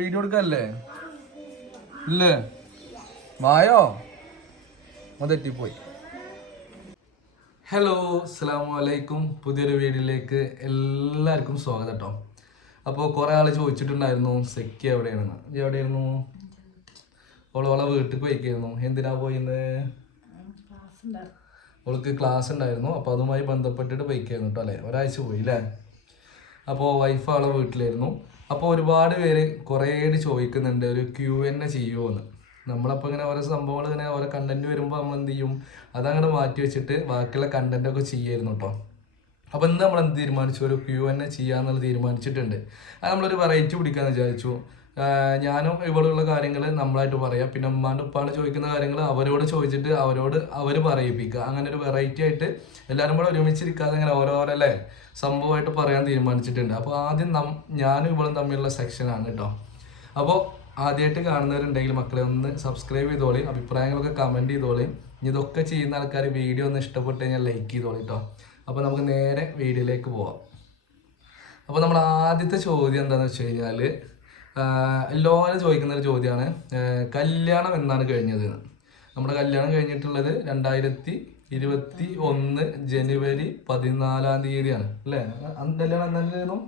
Video എടുക്കല്ലേ ഇല്ലേ വായോ തെറ്റിപ്പോയി. ഹലോ അസ്സലാമു അലൈക്കും. പുതിയൊരു വീഡിയോയിലേക്ക് എല്ലാവർക്കും സ്വാഗതം കേട്ടോ. അപ്പോൾ കുറേ ആൾ ചോദിച്ചിട്ടുണ്ടായിരുന്നു സെക്കി എവിടെയാണെന്ന്. എവിടെയായിരുന്നു? ഓളെ വീട്ടിൽ പോയിക്കായിരുന്നു. എന്തിനാ പോയിന്ന്? അവൾക്ക് ക്ലാസ് ഉണ്ടായിരുന്നു. അപ്പോൾ അതുമായി ബന്ധപ്പെട്ടിട്ട് പോയിക്കായിരുന്നു കേട്ടോ അല്ലേ. ഒരാഴ്ച പോയി അല്ലേ. അപ്പോൾ വൈഫ് ആളെ വീട്ടിലായിരുന്നു. അപ്പോൾ ഒരുപാട് പേര് കുറേ ചോദിക്കുന്നുണ്ട് ഒരു Q&A ചെയ്യുമോ എന്ന്. നമ്മളപ്പോൾ ഇങ്ങനെ ഓരോ സംഭവങ്ങൾ ഇങ്ങനെ ഓരോ കണ്ടന്റ് വരുമ്പോൾ നമ്മൾ എന്ത് ചെയ്യും, അതങ്ങോട്ട് മാറ്റി വെച്ചിട്ട് ബാക്കിയുള്ള കണ്ടന്റൊക്കെ ചെയ്യായിരുന്നു കേട്ടോ. അപ്പോൾ ഇന്ന് നമ്മൾ എന്ത് തീരുമാനിച്ചു, ഒരു Q&A ചെയ്യാന്നുള്ളത് തീരുമാനിച്ചിട്ടുണ്ട്. അത് നമ്മളൊരു വെറൈറ്റി പിടിക്കാന്ന് വിചാരിച്ചു. ഞാനും ഇവിടെയുള്ള കാര്യങ്ങൾ നമ്മളായിട്ട് പറയാം, പിന്നെ ഉമ്മാൻ്റെ ഉപ്പാണ് ചോദിക്കുന്ന കാര്യങ്ങൾ അവരോട് ചോദിച്ചിട്ട് അവർ പറയിപ്പിക്കുക. അങ്ങനെ ഒരു വെറൈറ്റി ആയിട്ട് എല്ലാവരും കൂടെ ഒരുമിച്ചിരിക്കാതെ അങ്ങനെ ഓരോരോ അല്ലേ സംഭവമായിട്ട് പറയാൻ തീരുമാനിച്ചിട്ടുണ്ട്. അപ്പോൾ ആദ്യം ഞാനും ഇവളും തമ്മിലുള്ള സെക്ഷനാണ് കേട്ടോ. അപ്പോൾ ആദ്യമായിട്ട് കാണുന്നവരുണ്ടെങ്കിൽ മക്കളെ ഒന്ന് സബ്സ്ക്രൈബ് ചെയ്തോളി, അഭിപ്രായങ്ങളൊക്കെ കമൻറ്റ് ചെയ്തോളി. ഇതൊക്കെ ചെയ്യുന്ന ആൾക്കാർ വീഡിയോ ഒന്ന് ഇഷ്ടപ്പെട്ട് കഴിഞ്ഞാൽ ലൈക്ക് ചെയ്തോളി കേട്ടോ. അപ്പോൾ നമുക്ക് നേരെ വീഡിയോയിലേക്ക് പോവാം. അപ്പോൾ നമ്മൾ ആദ്യത്തെ ചോദ്യം എന്താണെന്ന് വെച്ച് കഴിഞ്ഞാൽ എല്ലാവരും ചോദിക്കുന്നൊരു ചോദ്യമാണ്, കല്യാണം എന്നാണ് കഴിഞ്ഞത്? നമ്മുടെ കല്യാണം കഴിഞ്ഞിട്ടുള്ളത് 2021 ജനുവരി 14 അല്ലേ? അന്ന് കല്യാണം അന്ന് തന്നെയായിരുന്നു.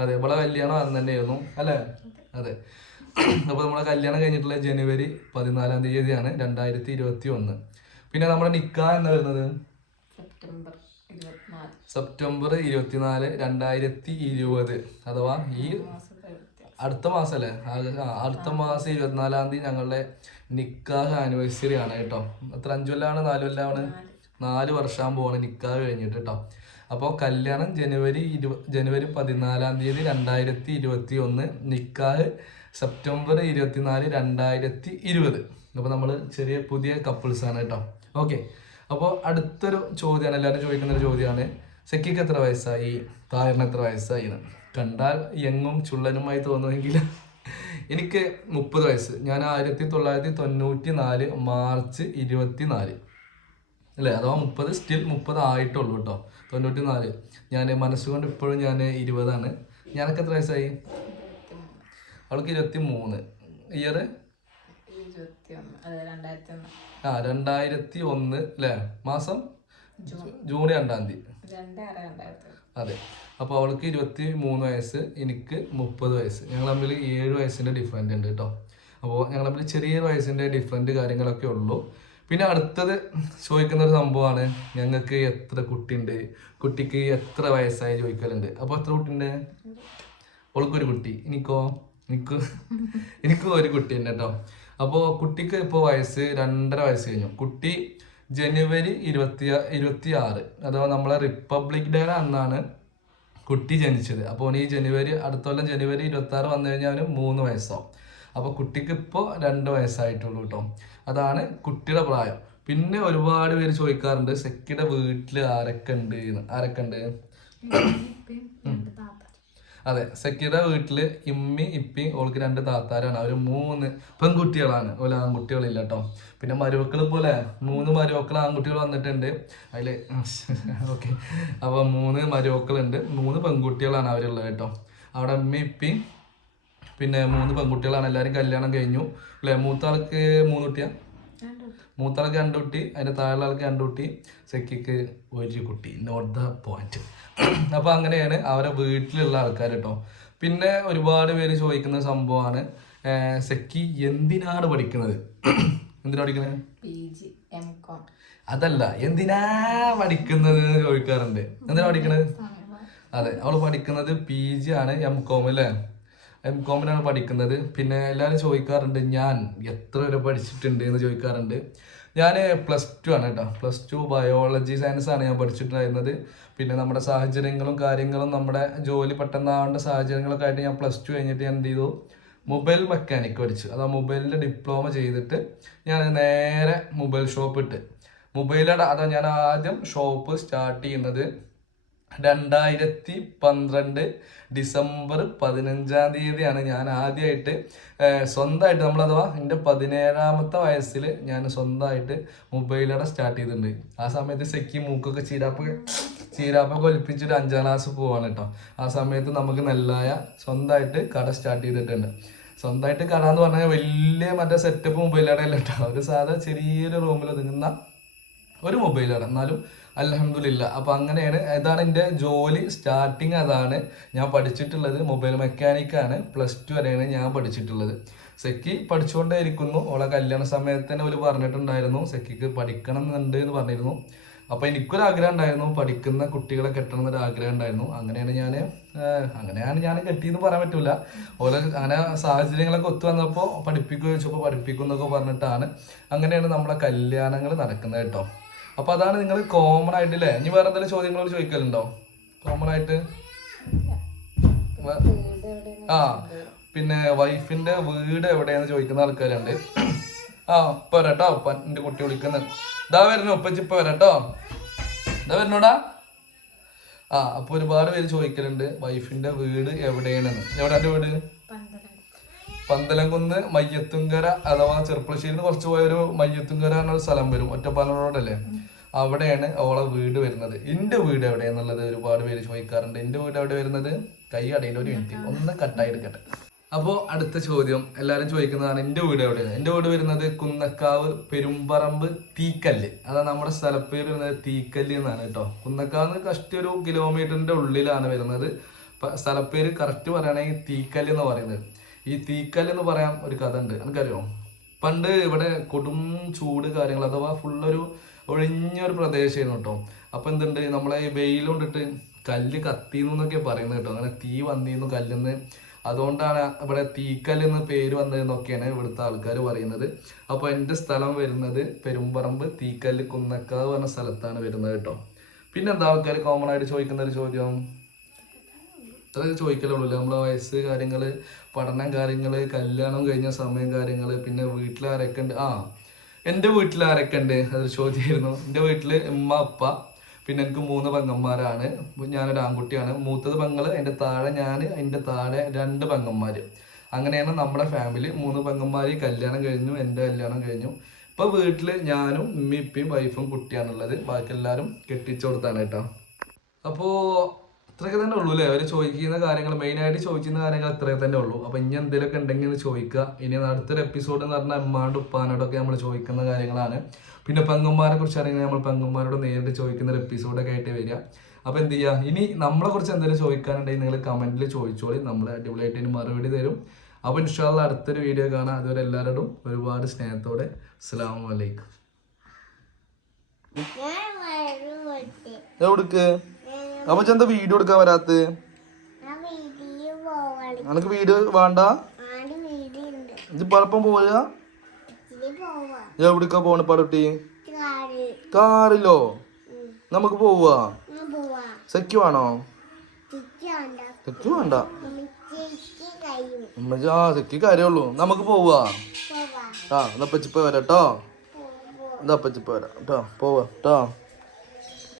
അതെ, ഇവിടെ കല്യാണം അന്ന് തന്നെയായിരുന്നു അല്ലേ? അതെ. അപ്പോൾ നമ്മളെ കല്യാണം കഴിഞ്ഞിട്ടുള്ളത് ജനുവരി 14 2021. പിന്നെ നമ്മുടെ നിക്കാഹ് എന്നാ വരുന്നത്? സെപ്റ്റംബർ 24 2020. അഥവാ ഈ അടുത്ത മാസം അല്ലേ, അടുത്ത മാസം 24 ഞങ്ങളുടെ നിക്കാഹ് ആനിവേഴ്സറി ആണ് കേട്ടോ. എത്ര 5 കൊല്ലാണ് 4 കൊല്ലാണ്? 4 വർഷം പോവാണ് നിക്കാഹ് കഴിഞ്ഞിട്ട് കേട്ടോ. അപ്പോൾ കല്യാണം ജനുവരി 14 2021, നിക്കാഹ് സെപ്റ്റംബർ 24 2020. അപ്പോൾ നമ്മൾ ചെറിയ പുതിയ കപ്പിൾസാണ് കേട്ടോ. ഓക്കെ. അപ്പോൾ അടുത്തൊരു ചോദ്യമാണ്, എല്ലാവരും ചോദിക്കുന്നൊരു ചോദ്യമാണ്, സെക്കിക്ക് എത്ര വയസ്സായി, താഹിറിന് എത്ര വയസ്സായി എന്ന്. കണ്ടാൽ യങ്ങും ചുള്ളനുമായി തോന്നുമെങ്കിൽ എനിക്ക് 30 വയസ്സ്. ഞാൻ 1994 മാർച്ച് 24 അല്ലേ, അഥവാ 30 സ്റ്റിൽ 30 ആയിട്ടുള്ളൂ കേട്ടോ. 94 ഞാൻ മനസ്സുകൊണ്ട് ഇപ്പോഴും ഞാൻ 20ആണ്. ഞാനൊക്കെ എത്ര വയസ്സായി? അവൾക്ക് 23. ഇയർ 2001 അല്ലേ, മാസം ജൂൺ 2 അതെ. അപ്പോൾ അവൾക്ക് 23 വയസ്സ്, എനിക്ക് 30 വയസ്സ്. ഞങ്ങൾ തമ്മിൽ 7 വയസ്സിൻ്റെ ഡിഫറൻറ്റ് ഉണ്ട് കേട്ടോ. അപ്പോൾ ഞങ്ങൾ തമ്മിൽ ചെറിയൊരു വയസ്സിൻ്റെ ഡിഫറൻറ്റ് കാര്യങ്ങളൊക്കെ ഉള്ളൂ. പിന്നെ അടുത്തത് ചോദിക്കുന്നൊരു സംഭവമാണ്, ഞങ്ങൾക്ക് എത്ര കുട്ടിയുണ്ട്, കുട്ടിക്ക് എത്ര വയസ്സായി ചോദിക്കലുണ്ട്. അപ്പോൾ എത്ര കുട്ടിയുണ്ട്? അവൾക്കൊരു കുട്ടി. എനിക്കും ഒരു കുട്ടി ഉണ്ട് കേട്ടോ. അപ്പോൾ കുട്ടിക്ക് ഇപ്പോൾ വയസ്സ് 2.5 വയസ്സ് കഴിഞ്ഞു. കുട്ടി ജനുവരി 26 അഥവാ നമ്മളെ റിപ്പബ്ലിക് ഡേ അന്നാണ് കുട്ടി ജനിച്ചത്. അപ്പോൾ ഈ അടുത്ത കൊല്ലം ജനുവരി 26 വന്നു കഴിഞ്ഞാൽ 3 വയസ്സാവും. അപ്പോൾ കുട്ടിക്ക് ഇപ്പോൾ 2 വയസ്സായിട്ടുള്ളൂ കേട്ടോ. അതാണ് കുട്ടിയുടെ പ്രായം. പിന്നെ ഒരുപാട് പേര് ചോദിക്കാറുണ്ട് സെക്കിയുടെ വീട്ടിൽ ആരൊക്കെ ഉണ്ട്. അതെ, സെക്കിയുടെ വീട്ടിൽ ഇമ്മി ഇപ്പിയും ഓൾക്ക് 2 താത്താരാണ്. അവർ 3 പെൺകുട്ടികളാണ്, ഓല ആൺകുട്ടികളില്ല കേട്ടോ. പിന്നെ മരുമക്കൾ പോലെ 3 മരുമക്കൾ ആൺകുട്ടികൾ വന്നിട്ടുണ്ട് അതിൽ. ഓക്കെ. അപ്പോൾ 3 മരുമക്കളുണ്ട്, 3 പെൺകുട്ടികളാണ് അവരുള്ളത് കേട്ടോ. അവിടെ ഇമ്മി ഇപ്പിയും പിന്നെ 3 പെൺകുട്ടികളാണ്. എല്ലാവരും കല്യാണം കഴിഞ്ഞു അല്ലേ. മൂത്താൾക്ക് 3 കുട്ടിയാണ്. മൂത്താൾക്ക് 2 കുട്ടി, അതിൻ്റെ താഴെ ആൾക്ക് 2 കുട്ടി, സെക്കിക്ക് 1 കുട്ടി. Note the point. അപ്പോൾ അങ്ങനെയാണ് അവരെ വീട്ടിലുള്ള ആൾക്കാർ കേട്ടോ. പിന്നെ ഒരുപാട് പേര് ചോദിക്കുന്ന സംഭവമാണ്, സെക്കി എന്തിനാണ് പഠിക്കുന്നത്? അതല്ല, എന്തിനാ പഠിക്കുന്നത് ചോദിക്കാറുണ്ട്. എന്തിനാ പഠിക്കണത്? അതെ, അവൾ പഠിക്കുന്നത് PG ആണ്, MCOM അല്ലേ, MCOMനാണ് പഠിക്കുന്നത്. പിന്നെ എല്ലാവരും ചോദിക്കാറുണ്ട് ഞാൻ എത്ര വരെ പഠിച്ചിട്ടുണ്ട് എന്ന് ചോദിക്കാറുണ്ട്. ഞാൻ +2 ആണ് കേട്ടോ. +2 ബയോളജി സയൻസ് ആണ് ഞാൻ പഠിച്ചിട്ടുണ്ടായിരുന്നത്. പിന്നെ നമ്മുടെ സാഹചര്യങ്ങളും കാര്യങ്ങളും നമ്മുടെ ജോലി പെട്ടെന്നാവേണ്ട സാഹചര്യങ്ങളൊക്കെ ആയിട്ട് ഞാൻ +2 കഴിഞ്ഞിട്ട് ഞാൻ എന്ത് ചെയ്തു, മൊബൈൽ മെക്കാനിക് പഠിച്ചു. അതാ മൊബൈലിൻ്റെ ഡിപ്ലോമ ചെയ്തിട്ട് ഞാൻ നേരെ മൊബൈൽ ഷോപ്പ് ഇട്ട് അതാ ഞാൻ ആദ്യം ഷോപ്പ് സ്റ്റാർട്ട് ചെയ്യുന്നത് 2012 ഡിസംബർ 15 ഞാൻ ആദ്യമായിട്ട് സ്വന്തമായിട്ട് അഥവാ എൻ്റെ 17ാമത്തെ വയസ്സിൽ ഞാൻ സ്വന്തമായിട്ട് മൊബൈൽ സ്റ്റാർട്ട് ചെയ്തിട്ടുണ്ട്. ആ സമയത്ത് സെക്കി മൂക്കൊക്കെ ചീരാപ്പൊക്കെ ഒലിപ്പിച്ചിട്ട് 5ാം ക്ലാസ് പോവാണ് കേട്ടോ. ആ സമയത്ത് നമുക്ക് നെല്ലായ സ്വന്തമായിട്ട് കട സ്റ്റാർട്ട് ചെയ്തിട്ടുണ്ട്. സ്വന്തമായിട്ട് കട എന്ന് പറഞ്ഞാൽ വലിയ മറ്റേ സെറ്റപ്പ് മൊബൈലാണ് അല്ല കേട്ടോ. ഒരു സാധാ ചെറിയൊരു റൂമിൽ ഒതുങ്ങുന്ന ഒരു മൊബൈലാണ്. എന്നാലും അൽഹംദുലില്ലാ. അപ്പോൾ അങ്ങനെയാണ്. ഇതാണ് എൻ്റെ ജോലി സ്റ്റാർട്ടിങ്. അതാണ് ഞാൻ പഠിച്ചിട്ടുള്ളത്. മൊബൈൽ മെക്കാനിക്കാണ്. +2 വരെയാണ് ഞാൻ പഠിച്ചിട്ടുള്ളത്. സെക്കി പഠിച്ചുകൊണ്ടേ ഇരിക്കുന്നു. ഓളെ കല്യാണ സമയത്ത് തന്നെ ഒരു പറഞ്ഞിട്ടുണ്ടായിരുന്നു സെക്കിക്ക് പഠിക്കണം എന്നുണ്ട് എന്ന് പറഞ്ഞിരുന്നു. അപ്പോൾ എനിക്കൊരു ആഗ്രഹം ഉണ്ടായിരുന്നു, പഠിക്കുന്ന കുട്ടികളെ കെട്ടണം എന്നൊരു ആഗ്രഹം ഉണ്ടായിരുന്നു. അങ്ങനെയാണ് ഞാൻ കെട്ടിയെന്ന് പറയാൻ പറ്റില്ല. ഓരോ അങ്ങനെ സാഹചര്യങ്ങളൊക്കെ ഒത്തു വന്നപ്പോൾ പഠിപ്പിക്കുക ചോദിച്ചപ്പോൾ പഠിപ്പിക്കും എന്നൊക്കെ പറഞ്ഞിട്ടാണ് അങ്ങനെയാണ് നമ്മളെ കല്യാണങ്ങൾ നടക്കുന്നത് കേട്ടോ. അപ്പോൾ അതാണ് നിങ്ങൾ കോമൺ ആയിട്ടില്ലേ. ഇനി വേറെ എന്തെങ്കിലും ചോദ്യങ്ങൾ ചോദിക്കലുണ്ടോ കോമൺ ആയിട്ട്? പിന്നെ വൈഫിന്റെ വീട് എവിടെയാന്ന് ചോദിക്കുന്ന ആൾക്കാരുണ്ട്. ഇപ്പൊ വരാട്ടോ, എന്റെ കുട്ടി വിളിക്കുന്നത്. ഇതാ വരുന്നു ഉപ്പച്ചി, ഇപ്പൊ വരാട്ടോ, ഇതാ വരുന്നോടാ. അപ്പൊ ഒരുപാട് പേര് ചോദിക്കലുണ്ട് വൈഫിന്റെ വീട് എവിടെയാണെന്ന്. എവിടെ എന്റെ വീട്? പന്തലംകുന്ന് മയ്യത്തുങ്കര, അഥവാ ചെറുപ്പളശ്ശേരിന്ന് കുറച്ച് പോയൊരു മയ്യത്തുങ്കര എന്നൊരു സ്ഥലം വരും, ഒറ്റപ്പാലം റോഡല്ലേ, അവിടെയാണ് അവളെ വീട് വരുന്നത്. എന്റെ വീട് എവിടെയാന്നുള്ളത് ഒരുപാട് പേര് ചോദിക്കാറുണ്ട്. എന്റെ വീട് എവിടെ വരുന്നത്? കൈ അടയില്ല, ഒരു മിനിറ്റ് ഒന്ന് കട്ടായി എടുക്കട്ടെ. അപ്പോൾ അടുത്ത ചോദ്യം എല്ലാവരും ചോദിക്കുന്നതാണ് എൻ്റെ വീട് എവിടെയാണ്. എൻ്റെ വീട് വരുന്നത് കുന്നക്കാവ് പെരുമ്പറമ്പ് തീക്കല്ല്. അതാണ് നമ്മുടെ സ്ഥലപ്പേര് വരുന്നത്, തീക്കല്ല് എന്നാണ് കേട്ടോ. കുന്നക്കാവ് കഷ്ടി ഒരു കിലോമീറ്ററിൻ്റെ ഉള്ളിലാണ് വരുന്നത്. സ്ഥലപ്പേര് കറക്റ്റ് പറയുകയാണെങ്കിൽ തീക്കല്ല് എന്ന് പറയുന്നത്. ഈ തീക്കല്ല് എന്ന് പറയാൻ ഒരു കഥ ഉണ്ട്, എനിക്കറിയോ? പണ്ട് ഇവിടെ കൊടും ചൂട് കാര്യങ്ങൾ, അഥവാ ഫുള്ളൊരു ഒഴിഞ്ഞൊരു പ്രദേശമായിരുന്നു കേട്ടോ. അപ്പോൾ എന്തുണ്ട്, നമ്മളെ വെയിലുകൊണ്ടിട്ട് കല്ല് കത്തിന്നു എന്നൊക്കെ പറയുന്നത് കേട്ടോ. അങ്ങനെ തീ വന്നിരുന്നു കല്ലിന്ന്. അതുകൊണ്ടാണ് ഇവിടെ തീക്കല്ല് എന്ന് പേര് വന്നതെന്നൊക്കെയാണ് ഇവിടുത്തെ ആൾക്കാർ പറയുന്നത്. അപ്പോൾ എൻ്റെ സ്ഥലം വരുന്നത് പെരുമ്പറമ്പ് തീക്കല്ല് കുന്നക്കാവ് പറഞ്ഞ സ്ഥലത്താണ് വരുന്നത് കേട്ടോ. പിന്നെ എന്താ ആൾക്കാർ കോമൺ ആയിട്ട് ചോദിക്കുന്ന ഒരു ചോദ്യം? ഇത്ര ചോദിക്കലുള്ളൂ. നമ്മളെ വയസ്സ് കാര്യങ്ങൾ, പഠനം കാര്യങ്ങൾ, കല്യാണം കഴിഞ്ഞ സമയം കാര്യങ്ങൾ, പിന്നെ വീട്ടിലാരൊക്കെ ഉണ്ട്. എൻ്റെ വീട്ടിലാരൊക്കെ ഉണ്ട് അതൊരു ചോദ്യമായിരുന്നു. എൻ്റെ വീട്ടിൽ ഉമ്മ അപ്പ, പിന്നെ എനിക്ക് 3 പെങ്ങന്മാരാണ്. ഞാനൊരു ആൺകുട്ടിയാണ്. മൂത്തത് പെങ്ങള്, എൻ്റെ താഴെ ഞാൻ, എൻ്റെ താഴെ 2 പെങ്ങന്മാർ. അങ്ങനെയാണ് നമ്മുടെ ഫാമിലി. 3 പെങ്ങന്മാർ കല്യാണം കഴിഞ്ഞു, എൻ്റെ കല്യാണം കഴിഞ്ഞു. ഇപ്പോൾ വീട്ടിൽ ഞാനും ഉമ്മയും ഇപ്പയും വൈഫും കുട്ടിയാണുള്ളത്. ബാക്കി എല്ലാവരും കെട്ടിച്ചു കൊടുത്താണ് കേട്ടോ. അപ്പോൾ ഇത്രയൊക്കെ തന്നെ ഉള്ളൂ അല്ലേ അവർ ചോദിക്കുന്ന കാര്യങ്ങൾ. മെയിനായിട്ട് ചോദിക്കുന്ന കാര്യങ്ങൾ ഇത്രയൊക്കെ തന്നെ ഉള്ളൂ. അപ്പോൾ ഇനി എന്തെങ്കിലുമൊക്കെ ഉണ്ടെങ്കിൽ ചോദിക്കുക. ഇനി അടുത്തൊരു എപ്പിസോഡ് എന്ന് പറഞ്ഞാൽ അമ്മാണ്ട് ഉപ്പാനോടൊക്കെ നമ്മൾ ചോദിക്കുന്ന കാര്യങ്ങളാണ്. പിന്നെ പെങ്ങന്മാരെ കുറിച്ച് അറിയുന്നത് നമ്മൾ പെങ്ങന്മാരോട് നേരിട്ട് ചോദിക്കുന്ന ഒരു എപ്പിസോഡൊക്കെ ആയിട്ട് വരിക. അപ്പോൾ എന്ത് ചെയ്യുക, ഇനി നമ്മളെ കുറിച്ച് എന്തെങ്കിലും ചോദിക്കാനുണ്ടെങ്കിൽ നിങ്ങൾ കമൻറ്റിൽ ചോദിച്ചോളി, നമ്മൾ അടിപൊളിയായിട്ട് ഇതിന് മറുപടി തരും. അപ്പോൾ ഇൻഷാ അല്ലാഹ് അടുത്തൊരു വീഡിയോ കാണാം. അതുവരെ എല്ലാവരോടും ഒരുപാട് സ്നേഹത്തോടെ അസ്സലാമു അലൈക്കും. എവിടേക്ക് അപ്പൊ എന്താ വീഡിയോ എടുക്കാൻ വരാത്ത? നിനക്ക് വീഡിയോ വേണ്ട? ഇപ്പം പോയാ എവിടേക്കാ പോണ പടട്ടി? കാറിലോ? നമുക്ക് പോവാ? സെക്ക് വേണോ? സെക്ക് വേണ്ട, സെക്ക് കാര്യമുള്ളൂ. നമുക്ക് പോവാ? എന്നപ്പച്ചിപ്പ വരാട്ടോ, എന്നപ്പച്ചിപ്പ വരാം കേട്ടോ, പോവാ കേട്ടോ.